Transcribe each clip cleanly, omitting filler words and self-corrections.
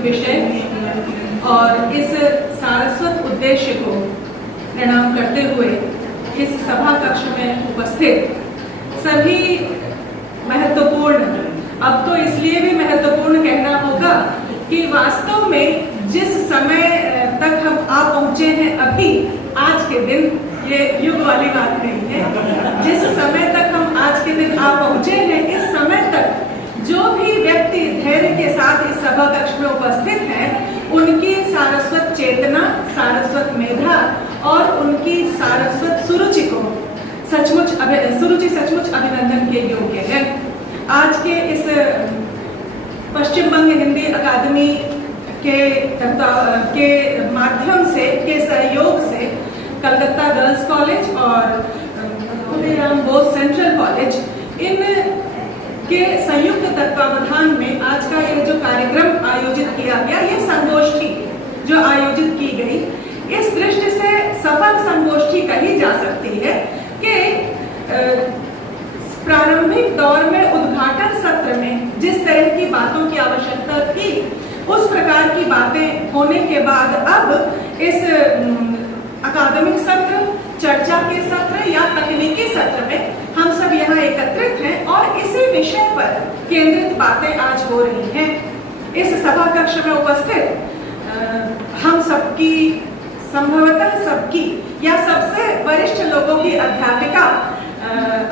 विषय और इस सारस्वत उद्देश्य को प्रणाम करते हुए इस सभा कक्ष में उपस्थित सभी महत्वपूर्ण, अब तो इसलिए भी महत्वपूर्ण कहना होगा कि वास्तव में जिस समय तक हम आ पहुंचे हैं अभी, आज के दिन, ये युग वाली बात नहीं है, जिस समय तक हम आज के दिन आ पहुंचे हैं, इस समय तक जो भी व्यक्ति धैर्य के साथ इस सभा कक्ष में उपस्थित हैं, उनकी सारस्वत चेतना, सारस्वत मेधा और उनकी सारस्वत सुरुचि को सचमुच अभिनंदन के योग्य है। आज के इस पश्चिम बंग हिंदी अकादमी के माध्यम से, के सहयोग से कलकत्ता गर्ल्स कॉलेज और खुदीराम बोस सेंट्रल कॉलेज, इन के संयुक्त तत्वावधान में आज का ये जो कार्यक्रम आयोजित किया गया, ये संगोष्ठी जो आयोजित की गई, इस दृष्टि से सफल संगोष्ठी कही जा सकती है कि प्रारंभिक दौर में उद्घाटन सत्र में जिस तरह की बातों की आवश्यकता थी, उस प्रकार की बातें होने के बाद अब इस अकादमिक सत्र, चर्चा के सत्र या तकनीकी सत्र में हम सब यहाँ एकत्रित हैं और इसी विषय पर केंद्रित बातें आज हो रही हैं। इस सभा कक्ष में उपस्थित हम सबकी, संभवतः सबकी या सबसे वरिष्ठ लोगों की अध्यापिका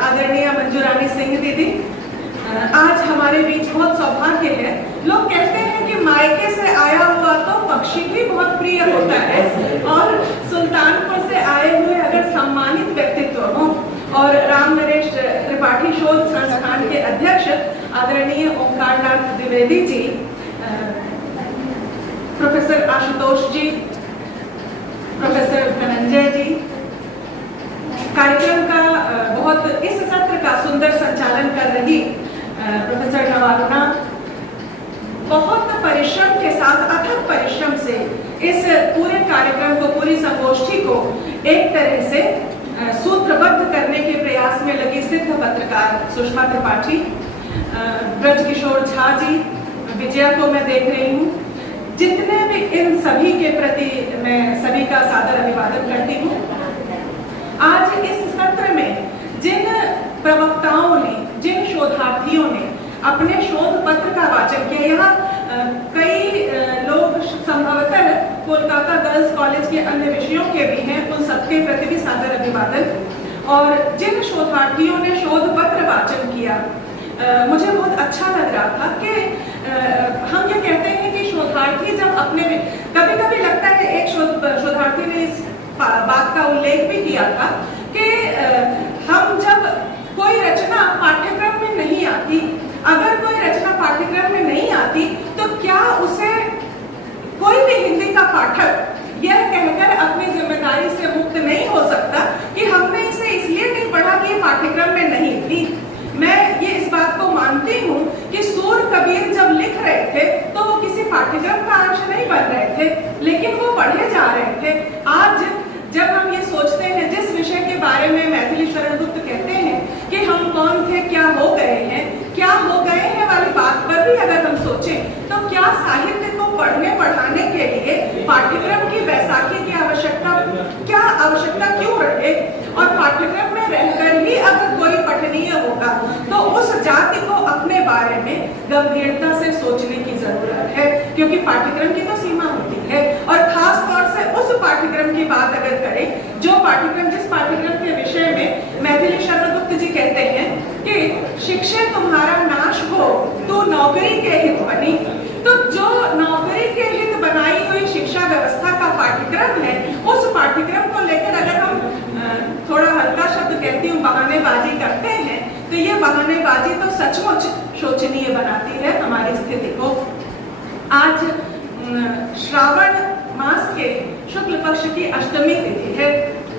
आदरणीय मंजूरानी सिंह दीदी आज हमारे बीच बहुत सौभाग्य है। लोग कहते हैं कि मायके से आया हुआ तो पक्षी भी बहुत प्रिय होता है, और सुल्तानपुर से आए हुए अगर सम्मानित व्यक्तित्व हो, और राम नरेश त्रिपाठी शोध संस्थान के अध्यक्ष आदरणीय ओंकारनाथ द्विवेदी जी, प्रोफेसर आशुतोष जी, प्रोफेसर धनंजय जी, कार्यक्रम का बहुत, इस सत्र का सुंदर संचालन कर रही प्रोफेसर नवारुणा, बहुत परिश्रम के साथ, अथक परिश्रम से इस पूरे कार्यक्रम को, पूरी संगोष्ठी को एक तरह से सूत्रबद्ध करने के प्रयास में लगी सिद्ध पत्रकार सुषमा त्रिपाठी, ब्रज किशोर झा जी, विजया को मैं देख रही हूँ, जितने भी, इन सभी के प्रति मैं सभी का सादर अभिवादन करती हूँ। आज इस सत्र में जिन प्रवक्ताओं ने, जिन शोधार्थियों ने अपने शोध पत्र का वाचन किया, यहाँ कई लोग संभवतः कोलकाता गर्ल्स कॉलेज के अन्य विषयों के भी हैं, उन सबके प्रति भी सादर अभिवादन। और जिन शोधार्थियों ने शोध पत्र वाचन किया, मुझे बहुत अच्छा लग रहा था कि हम ये कहते हैं कि शोधार्थी जब अपने, कभी कभी लगता है, एक शोधार्थी ने इस बात का उल्लेख भी किया था कि हम जब कोई रचना पाठ्यक्रम में नहीं आती, अगर कोई रचना पाठ्यक्रम में नहीं आती तो क्या उसे कोई भी हिंदी का पाठक यह कहकर अपनी जिम्मेदारी से मुक्त नहीं हो सकता कि हमने इसे इसलिए नहीं पढ़ा कि ये पाठ्यक्रम में नहीं थी। मैं ये इस बात को मानती हूँ कि सूर कबीर जब लिख रहे थे तो वो किसी पाठ्यक्रम का अंश नहीं बन रहे थे, लेकिन वो पढ़े जा रहे थे। आज जब हम ये सोचते हैं, जिस विषय के बारे में मैथिली शरण गुप्त कहते हैं कि हम कौन थे, क्या हो गए हैं, क्या हो गए हैं वाली बात पर भी अगर हम सोचें, तो क्या साहित्य को पढ़ने पढ़ाने के लिए पाठ्यक्रम की बैसाखी की आवश्यकता, क्या आवश्यकता क्यों रहे, और पाठ्यक्रम में रहकर ही अगर कोई पठनीय होगा तो उस जाति को अपने बारे में गंभीरता से सोचने की जरूरत है, क्योंकि पाठ्यक्रम की तो सीमा होती है। और खास तौर से उस पाठ्यक्रम की बात अगर करें, जो पाठ्यक्रम, जिस पाठ्यक्रम के विषय में मैथिली शरण गुप्त जी कहते हैं कि शिक्षे तुम्हारा नाश हो तो नौकरी के हित बनी, तो जो नौकरी के हित बनाई हुई शिक्षा व्यवस्था का पाठ्यक्रम है, उस पाठ्यक्रम को लेकर अगर हम थोड़ा हल्का शब्द कहती हूँ बहानेबाजी करते हैं, तो ये बहानेबाजी तो सचमुच शोचनीय बनाती है हमारी स्थिति को। आज श्रावण मास के शुक्ल पक्ष की अष्टमी तिथि है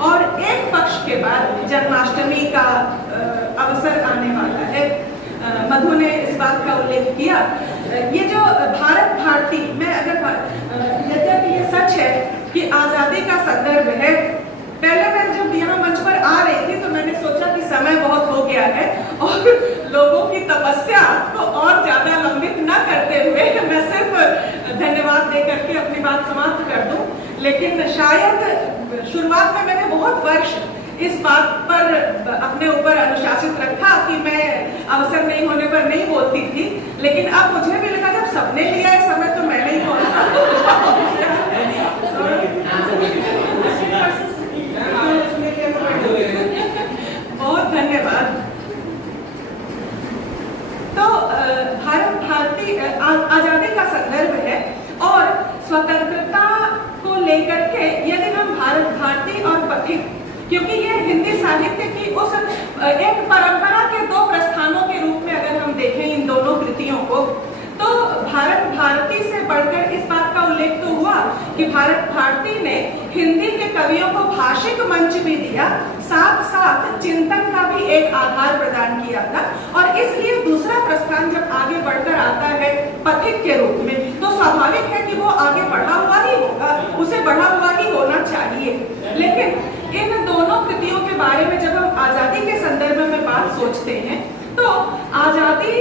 और एक पक्ष के बाद जन्माष्टमी का अवसर आने वाला है। मधु ने इस बात का उल्लेख किया, ये जो भारत भारती, मैं अगर यद्यपि ये सच है कि आजादी का संदर्भ है, पहले मैं जब यहाँ मंच पर आ रही थी तो मैंने सोचा कि समय बहुत हो गया है और लोगों की तपस्या को और ज्यादा लंबित न करते हुए मैं सिर्फ धन्यवाद शुरुआत में मैंने बहुत वर्ष इस बात पर अपने ऊपर अनुशासित रखा कि मैं अवसर नहीं होने पर नहीं बोलती थी, लेकिन अब मुझे भी लगा जब सबने लिया है समय तो मैं नहीं बोलता। बहुत धन्यवाद। तो भारतीय आजादी का संदर्भ है और स्वतंत्रता को लेकर के यदि हम भारती और पथिक, क्योंकि ये हिंदी साहित्य की उस एक परंपरा के दो प्रस्थानों के रूप में अगर हम देखें इन दोनों कृतियों को, तो भारती से बढ़कर इस बात का उल्लेख तो हुआ कि भारती ने हिंदी के कवियों को भाषिक मंच भी दिया, साथ साथ चिंतन का भी एक आधार प्रदान किया था। और इसलिए दूसरा प्रस्थान जब आगे बढ़कर आता है पथिक के रूप में, तो स्वाभाविक है कि वो आगे बढ़ा हुआ ही होगा, उसे बढ़ा हुआ ही होना चाहिए। लेकिन इन दोनों कृतियों के बारे में जब हम आजादी के संदर्भ में बात सोचते हैं, तो आजादी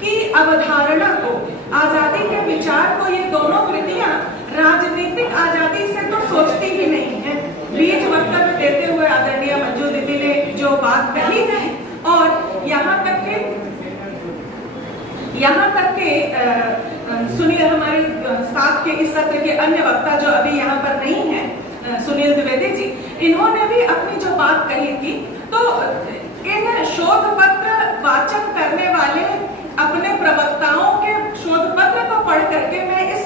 की अवधारणा को, आजादी के विचार को ये दोनों कृतियां राजनीतिक आजादी से तो सोचती ही नहीं है। बीच वक्तव्य देते हुए आदरणीय मंजू दीदी ने जो बात कही है, और यहाँ तक के सुनील, हमारे साथ के इस सत्र के अन्य वक्ता जो अभी यहाँ पर नहीं है, सुनील द्विवेदी जी, इन्होंने भी अपनी जो बात कही थी, तो इन शोध पत्र वाचन करने वाले अपने प्रवक्ताओं के शोध पत्र को पढ़ करके मैं इस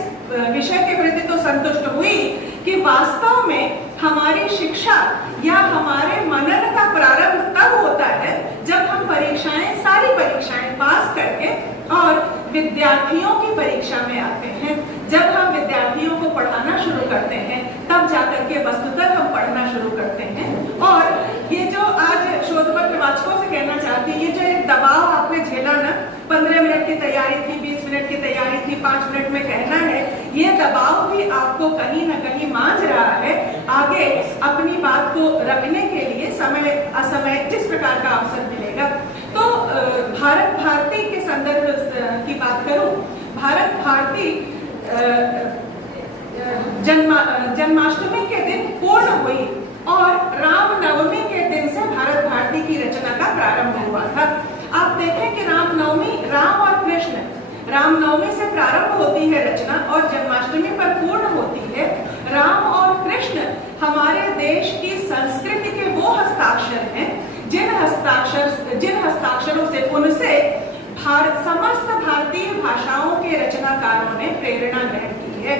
विषय के प्रति तो संतुष्ट हुई कि वास्तव में हमारी शिक्षा या हमारे मनन का प्रारंभ तब होता है जब हम सारी परीक्षाएं पास करके और विद्यार्थियों की परीक्षा में आते हैं। जब हम विद्यार्थियों को पढ़ाना शुरू करते हैं, तब जाकर के वस्तुतः हम पढ़ना शुरू करते हैं। और ये जो आज शोध पत्र वाचकों से कहना चाहती है, ये जो एक दबाव आपने झेला ना, 15 मिनट की तैयारी थी, 20 मिनट की तैयारी थी, 5 मिनट में कहना है, ये दबाव भी आपको कहीं ना कहीं मांझ रहा है आगे अपनी बात को रखने के लिए समय असमय जिस प्रकार का अवसर मिलेगा। तो भारती के संदर्भ की बात करूं, भारती जन्माष्टमी के दिन पूर्ण हुई और रामनवमी के दिन से भारती की रचना का प्रारंभ हुआ था। आप देखें कि राम और कृष्ण, रामनवमी से प्रारंभ होती है रचना और जन्माष्टमी पर पूर्ण होती है। राम और कृष्ण हमारे देश की संस्कृति के वो हस्ताक्षर हैं जिन हस्ताक्षरों से उनसे समस्त भारतीय भाषाओं के रचनाकारों ने प्रेरणा ग्रहण की है।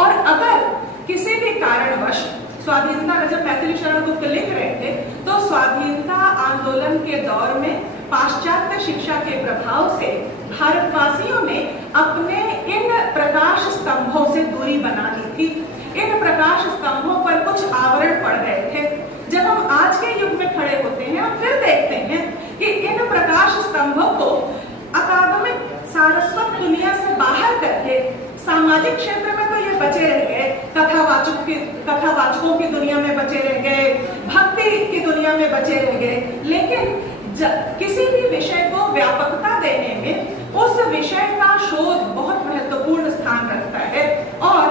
और अगर किसी भी कारणवश स्वाधीनता, जब मैथिली शरण गुप्त लिख रहे थे, तो स्वाधीनता आंदोलन के दौर में पाश्चात्य शिक्षा के प्रभाव से भारतवासियों ने अपने इन प्रकाश स्तंभों से दूरी बना ली थी। इन प्रकाश स्तंभों पर कुछ आवरण पड़ गए थे। जब हम आज के युग में खड़े होते हैं, हम फिर देखते हैं कि इन प्रकाश स्तंभों को अकादमिक सारस्वत दुनिया से बाहर करके सामाजिक क्षेत्र में तो ये बचे रह गए, कथावाचकों की दुनिया में बचे रह गए, भक्ति की दुनिया में बचे रह गए, लेकिन किसी भी विषय को व्यापकता देने में उस विषय का शोध बहुत महत्वपूर्ण स्थान रखता है। और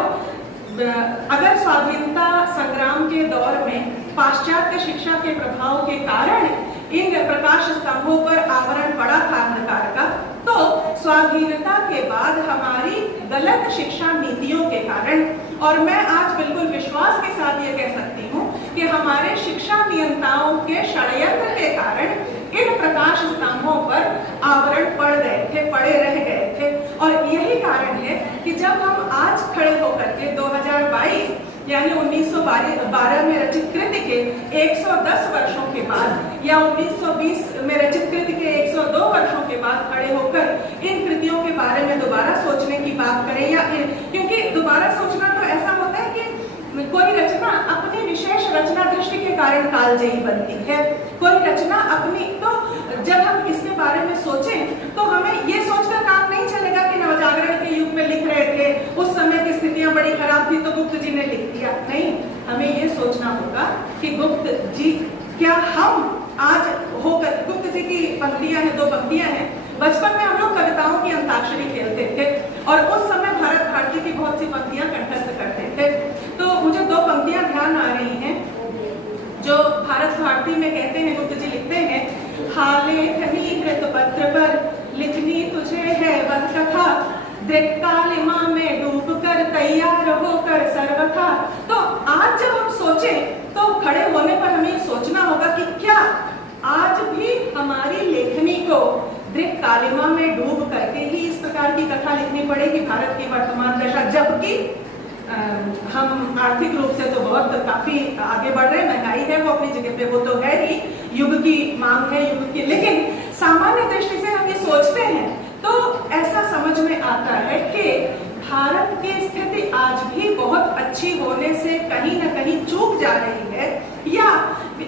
अगर स्वाधीनता संग्राम के दौर में पाश्चात्य शिक्षा के प्रभाव के कारण इन प्रकाश स्तंभों पर आवरण पड़ा था अंधकार का, तो स्वाधीनता के बाद हमारी गलत शिक्षा नीतियों के कारण, और मैं आज बिल्कुल विश्वास के साथ ये कह सकती हूँ कि हमारे शिक्षा नियंताओं के षड्यंत्र के कारण इन प्रकाश स्तंभों पर आवरण पड़े रह गए थे। और यही कारण है कि जब हम आज खड़े होकर के 2022 यानी 1912 में रचित कृति के 110 वर्षों के बाद या 1920 में रचित कृति के 102 वर्षों के बाद खड़े होकर इन कृतियों के बारे में दोबारा सोचने की बात करें, या क्योंकि दोबारा सोचना तो ऐसा होता है कि कोई रचना अपनी विशेष रचना दृष्टि के कारण कालजयी बनती है। कोई रचना अपनी, तो जब हम इसके बारे में सोचें तो हमें ये सोचकर काम नहीं चलेगा कि नवजागरण के युग में लिख रहे थे, उस समय की स्थितियां बड़ी खराब थी तो गुप्त जी ने लिख दिया। नहीं, हमें ये सोचना होगा कि गुप्त जी, क्या हम आज होकर, गुप्त जी की पंक्तियां हैं, 2 पंक्तियां हैं, बचपन में हम लोग कविताओं की अंताक्षरी खेलते थे और उस समय भारती की बहुत सी पंक्तियां कंठस्थ करते थे। तो मुझे 2 पंक्तियां ध्यान आ रही हैं। में कहते हैं, गुप्त जी लिखते हैं, हालेखनी कृत पत्र पर लिखनी तुझे है वह कथा, दृक्कालिमा में डूब कर तैयार होकर सर्वथा। तो आज जब हम सोचें तो खड़े होने पर हमें सोचना होगा कि क्या आज भी हमारी लेखनी को दृक्कालिमा में डूब करके ही इस प्रकार की कथा लिखनी पड़ेगी भारत की वर्तमान दशा, जबकि हम आर्थिक रूप से तो बहुत काफी आगे बढ़ रहे हैं, महंगाई है वो अपनी जगह पे, वो तो है ही, युग की मांग है युग की, लेकिन सामान्य दृष्टि से हम ये सोचते हैं तो ऐसा समझ में आता है कि भारत की स्थिति आज भी बहुत अच्छी होने से कहीं ना कहीं चूक जा रही है, या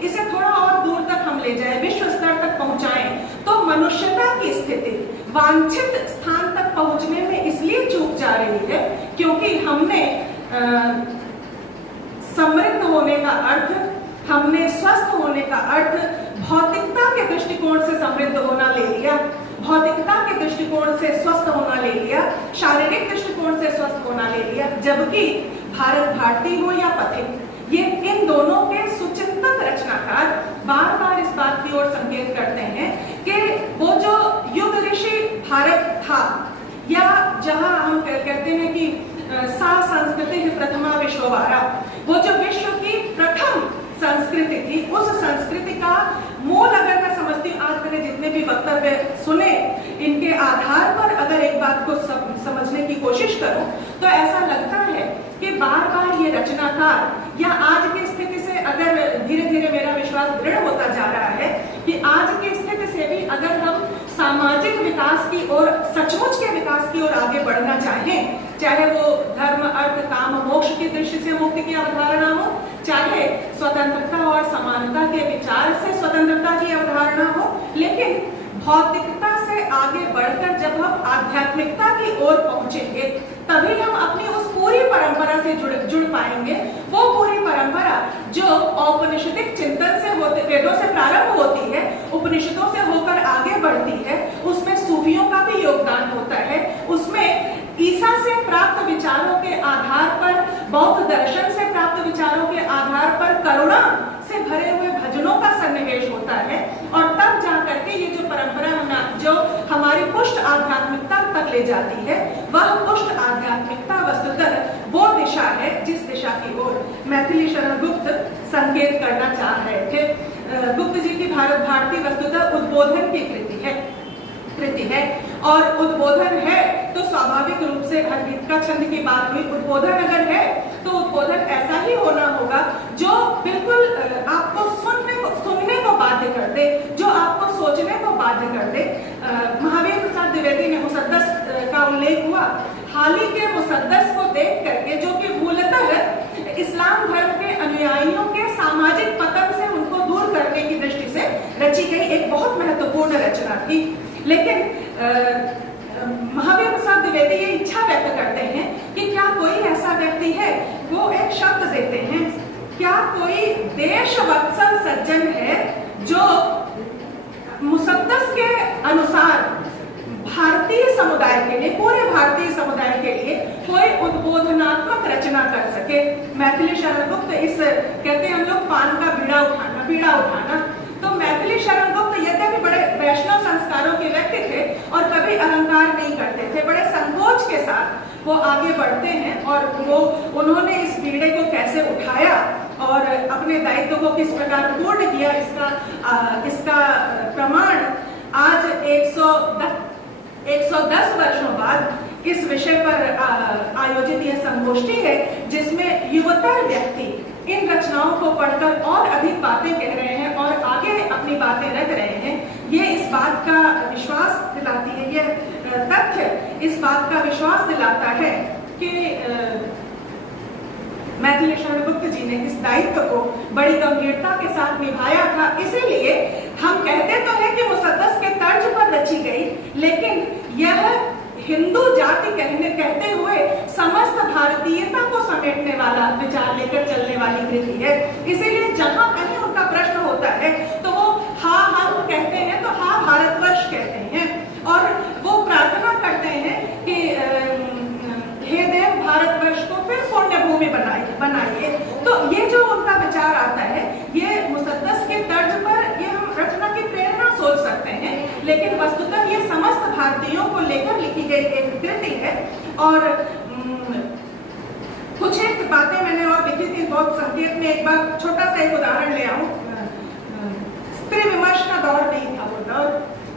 इसे थोड़ा और दूर तक हम ले जाए, विश्व स्तर तक पहुंचाएं तो मनुष्यता की स्थिति वांछित स्थान तक पहुंचने में इसलिए चूक जा रही है क्योंकि हमने समृद्ध होने का अर्थ, हमने स्वस्थ होने का अर्थ भौतिकता के दृष्टिकोण से समृद्ध होना ले लिया, भौतिकता के दृष्टिकोण से स्वस्थ होना ले लिया, शारीरिक दृष्टिकोण से स्वस्थ होना ले लिया, जबकि भारत भारती हो या पथिक, ये इन दोनों के सुचिंतक रचनाकार बार बार इस बात की ओर संकेत करते हैं कि वो जो युग ऋषि भारत था, या जहां हम कहते हैं कि सा संस्कृति प्रथमा विश्ववारा, वो जो विश्व की प्रथम संस्कृति थी, उस संस्कृति का मूल अगर मैं समझती हूँ, आज मैंने जितने भी वक्तव्य सुने इनके आधार पर अगर एक बात को समझने की कोशिश करूं तो ऐसा लगता है कि बार बार ये रचनाकार, या आज की स्थिति से अगर धीरे धीरे मेरा विश्वास दृढ़ होता जा रहा है कि आज की स्थिति से भी अगर हम सामाजिक विकास की ओर, सचमुच के विकास की ओर आगे बढ़ना चाहें, चाहे वो धर्म अर्थ काम मोक्ष की दृष्टि से मुक्ति की अवधारणा हो, चाहे स्वतंत्रता और समानता के विचार से स्वतंत्रता की अवधारणा हो, लेकिन भौतिकता से आगे बढ़कर जब हम आध्यात्मिकता की ओर पहुंचेंगे तभी हम अपनी उस पूरी परंपरा से जुड़ पाएंगे। वो पूरी परंपरा जो औपनिषदिक चिंतन से होते, वेदों से प्रारंभ होती है, उपनिषदों से होकर आगे बढ़ती है, उसमें सूफियों का भी योगदान होता है, उसमें ईसा से प्राप्त विचारों के आधार पर, बौद्ध दर्शन से प्राप्त विचारों के आधार पर करुणा से भरे हुए भजनों का सन्निवेश होता है, और तब जाकर के ये जो परंपरा जो हमारी पुष्ट आध्यात्मिकता तक ले जाती है, वह पुष्ट आध्यात्मिकता वस्तुतः वो दिशा है जिस दिशा की ओर मैथिली शरण गुप्त संकेत करना चाह रहे थे। गुप्त जी की भारत भारती वस्तुतः उद्बोधन की कृति है, और उद्बोधन है तो स्वाभाविक रूप से हरगीत का छंद की बात हुई, उद्बोधन अगर है तो उद्बोधन ऐसा ही होना होगा जो बिल्कुल आपको सुनने को बाध्य कर दे, जो आपको सोचने को बाध्य कर दे। महावीर प्रसाद द्विवेदी ने मुसद्दस का उल्लेख हुआ, हाल ही के मुसद्दस को देख करके, जो कि मूलतः इस्लाम धर्म के अनुयायियों के सामाजिक पतन से उनको दूर करने की दृष्टि से रची गई एक बहुत महत्वपूर्ण रचना थी, लेकिन महावीर प्रसाद द्विवेदी ये इच्छा व्यक्त करते हैं कि क्या कोई ऐसा व्यक्ति है, वो एक शब्द देते हैं, क्या कोई देशवत्सल सज्जन है जो मुसद्दस के अनुसार भारतीय समुदाय के लिए, पूरे भारतीय समुदाय के लिए कोई उद्बोधनात्मक रचना कर सके। मैथिली शरण गुप्त इस कहते हैं हम लोग पान का बीड़ा उठाना, तो मैथिली शरण गुप्त यद्यपि बड़े वैष्णव संस्कारों के व्यक्ति थे और कभी अहंकार नहीं करते थे, बड़े संकोच के साथ वो आगे बढ़ते हैं, और वो उन्होंने इस बीड़े को कैसे उठाया और अपने दायित्व को किस प्रकार पूर्ण किया, इसका प्रमाण आज 110 वर्षों बाद इस विषय पर आयोजित यह संगोष्ठी है, जिसमें युवतर व्यक्ति इन रचनाओं को पढ़कर और अधिक बातें कह रहे हैं और आगे अपनी बातें रख रहे हैं। ये इस बात का विश्वास दिलाती है, यह तथ्य इस बात का विश्वास दिलाता है कि मैथिली शरण गुप्त जी ने इस दायित्व को बड़ी गंभीरता के साथ निभाया था। इसीलिए हम कहते तो हैं कि मुसद्दस के तर्ज पर रची गई, लेकिन यह हिंदू जाति कहते हुए समस्त भारतीयता को समेटने वाला विचार लेकर चलने वाली कृति है। इसीलिए जहां कहीं उनका प्रश्न होता है तो वो हा हम कहते हैं तो हा भारतवर्ष कहते हैं, और वो प्रार्थना करते हैं कि हे देव भारतवर्ष को फिर पुण्य भूमि बनाइए। तो ये जो उनका विचार आता है, ये मुसद्दस के तर्ज पर गई एक कृति है। और कुछ एक बातें मैंने और लिखी थी बहुत संक्षेप में। एक बार छोटा सा एक उदाहरण ले आऊं। स्त्री विमर्श का दौर नहीं था वो दौर,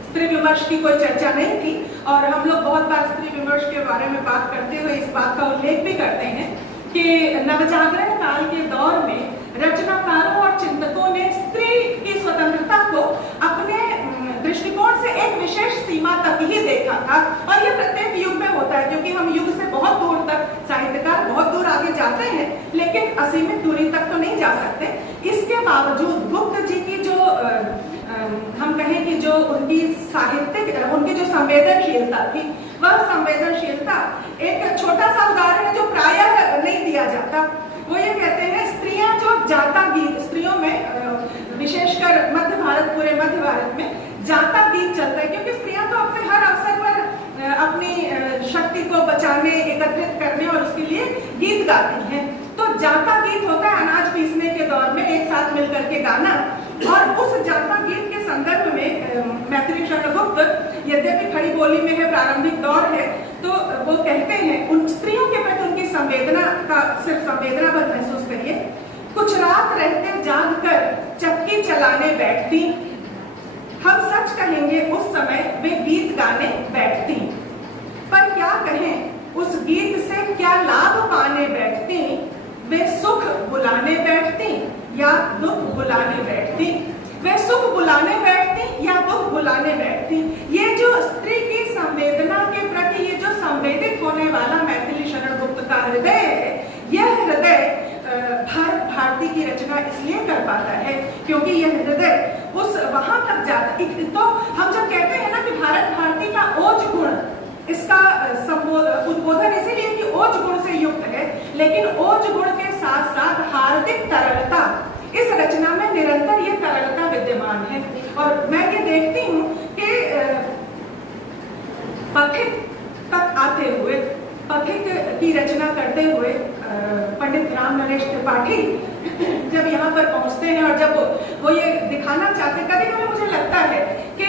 स्त्री विमर्श की कोई चर्चा नहीं थी, और हम लोग बहुत बार स्त्री विमर्श के बारे में बात करते हुए इस बात का उल्लेख भी करते हैं कि नवजागरण काल के दौर में रचनाकारों और चिंतकों ने स्त्री की स्वतंत्रता को अपने दृष्टिकोण से एक विशेष सीमा तक ही देखा था। और ये प्रत्येक युग में होता है, क्योंकि हम युग से बहुत दूर तक, साहित्यकार बहुत दूर आगे जाते हैं, लेकिन असीमित दूरी तक तो नहीं जा सकते। इसके बावजूद गुप्त जी की जो हम कहें कि जो उनकी साहित्यिक, उनकी जो संवेदनशीलता थी, वह संवेदनशीलता एक छोटा सा उदाहरण है जो प्रायः नहीं दिया जाता। वो ये कहते हैं, स्त्रियां जो जाता गीत, स्त्रियों में विशेषकर मध्य भारत, पूरे मध्य भारत में जाता गीत चलता है, क्योंकि स्त्रियां तो अपने हर अवसर पर अपनी शक्ति को बचाने, एकत्रित करने और उसके लिए गीत गाती हैं। तो जाता गीत होता है अनाज पीसने के दौर में एक साथ मिलकर के गाना। और उस जाता गीत के संदर्भ में मैथिली शरण गुप्त, यद्यपि खड़ी बोली में है, प्रारंभिक दौर है, तो वो कहते हैं उन स्त्रियों के प्रति उनकी संवेदना का, सिर्फ संवेदना पर महसूस करिए। कुछ रात रहते जाग कर चक्की चलाने बैठती, हम सच कहेंगे उस समय वे गीत गाने बैठती, पर क्या कहें उस गीत से क्या लाभ पाने बैठती, वे सुख बुलाने बैठती या दुख बुलाने बैठती, वे सुख बुलाने बैठती या दुख बुलाने बैठती। ये जो स्त्री की संवेदना के प्रति ये जो संवेदित होने वाला मैथिली शरण गुप्त का हृदय है, यह हृदय भारत भारती की रचना इसलिए कर पाता है क्योंकि यह हृदय उस वहां तक जाता। तो हम जब कहते हैं ना कि भारत भारती का ओज गुण, इसका उद्बोधन इसीलिए कि ओज गुण से युक्त है, लेकिन ओज गुण के साथ साथ हार्दिक तरलता, इस रचना में निरंतर ये तरलता विद्यमान है। और मैं ये देखती हूँ कि पथिक तक आते हुए, पथिक की रचना करते हुए पंडित राम नरेश त्रिपाठी जब यहाँ पर पहुँचते हैं और जब वो ये दिखाना चाहते, कभी कभी मुझे लगता है कि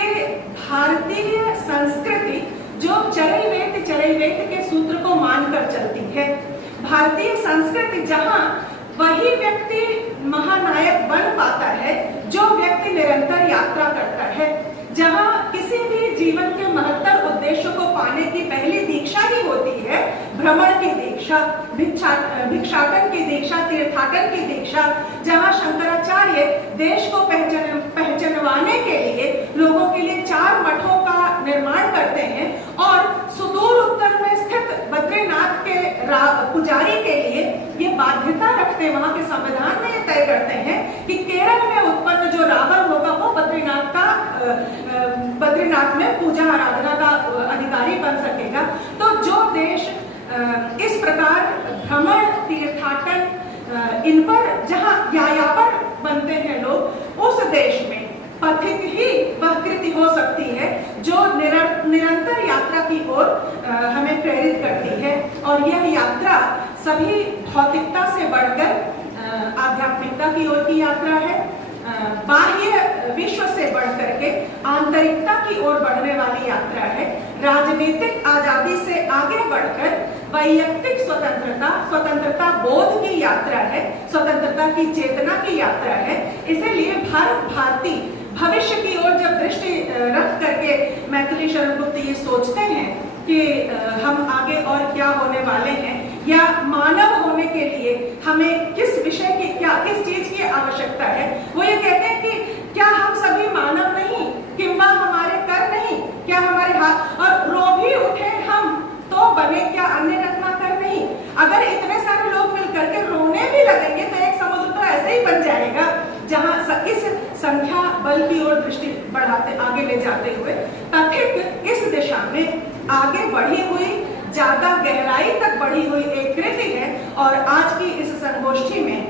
भारतीय संस्कृति जो चरैवेत के सूत्र को मानकर चलती है, भारतीय संस्कृति जहाँ वही व्यक्ति महानायक बन पाता है जो व्यक्ति निरंतर यात्रा करता है, जहाँ किसी भी जीवन के महत्तर उद्देश्य को पाने की पहली दीक्षा ही होती है भ्रमण की दीक्षा, भिक्षाटन की दीक्षा, तीर्थाटन की दीक्षा, जहाँ शंकराचार्य देश को पहचानवाने के लिए लोगों के लिए 4 मठों का निर्माण करते हैं और सुदूर उत्तर में स्थित बद्रीनाथ के पुजारी के लिए ये बाध्यता रखते, वहां के संविधान में ये तय करते हैं कि केरल में उत्पन्न जो रावण होगा वो बद्रीनाथ में पूजा आराधना का अधिकारी बन सकेगा। तो जो देश इस प्रकार भ्रमण, तीर्थाटन, इन पर जहाँ यायावर बनते हैं लोग, उस देश में पथिक ही वह कृति हो सकती है जो निरंतर यात्रा की ओर हमें प्रेरित करती है। और यह यात्रा सभी भौतिकता से बढ़कर आध्यात्मिकता की ओर की यात्रा है, बाह्य विश्व से बढ़कर के आंतरिकता की ओर बढ़ने वाली यात्रा है, राजनीतिक आजादी से आगे बढ़कर वैयक्तिक स्वतंत्रता बोध की यात्रा है, स्वतंत्रता की चेतना की यात्रा है। इसीलिए भारत भारती भविष्य की ओर जब दृष्टि रख करके मैथिली शरण गुप्त ये सोचते हैं कि हम आगे और क्या होने वाले हैं, या मानव होने के लिए हमें किस विषय की, किस चीज की आवश्यकता है, वो ये कहते हैं कि क्या हम सभी मानव नहीं, किंबा हमारे कर नहीं, क्या हमारे हाथ और रो भी उठे हम तो बने क्या अन्य रत्ना कर नहीं। अगर इतने सारे लोग मिलकर के रोने भी लगेंगे तो एक समुद्र तो ऐसे ही बन जाएगा, जहां इस संख्या बल की ओर दृष्टि बढ़ाते आगे ले जाते हुए पथिक इस दिशा में आगे बढ़ी हुई, ज्यादा गहराई तक बढ़ी हुई एक कृति है। और आज की इस संगोष्ठी में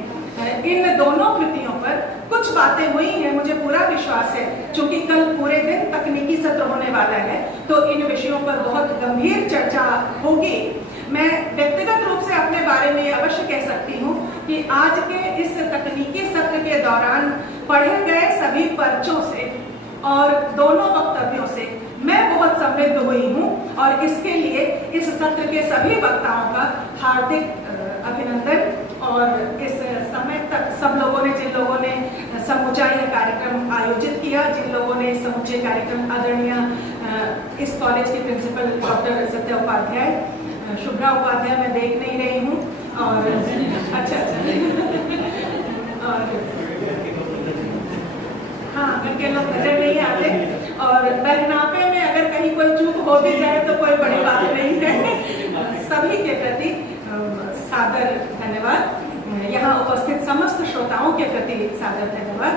इन दोनों कृतियों पर कुछ बातें हुई हैं, मुझे पूरा विश्वास है, क्योंकि कल पूरे दिन तकनीकी सत्र होने वाला है तो इन विषयों पर बहुत गंभीर चर्चा होगी। मैं व्यक्तिगत रूप से अपने बारे में अवश्य कह सकती हूँ कि आज के इस तकनीकी सत्र के दौरान पढ़े गए सभी पर्चों से और दोनों वक्तव्यों से मैं बहुत समृद्ध हुई हूँ और इसके लिए इस सत्र के सभी वक्ताओं का हार्दिक अभिनंदन। और इस समय तक सब लोगों ने, जिन लोगों ने समूचा यह कार्यक्रम आयोजित किया, जिन लोगों ने समूचे कार्यक्रम, आदरणीय इस कॉलेज के प्रिंसिपल डॉक्टर सत्या उपाध्याय, शुभ्रा उपाध्याय मैं देख नहीं रही हूँ, और अच्छा और हाँ, घर के लोग नजर नहीं आते, और बहनापे में अगर कहीं कोई चूक हो भी जाए तो कोई बड़ी बात नहीं है। सभी के प्रति सादर धन्यवाद। यहाँ उपस्थित समस्त श्रोताओं के प्रति सादर धन्यवाद।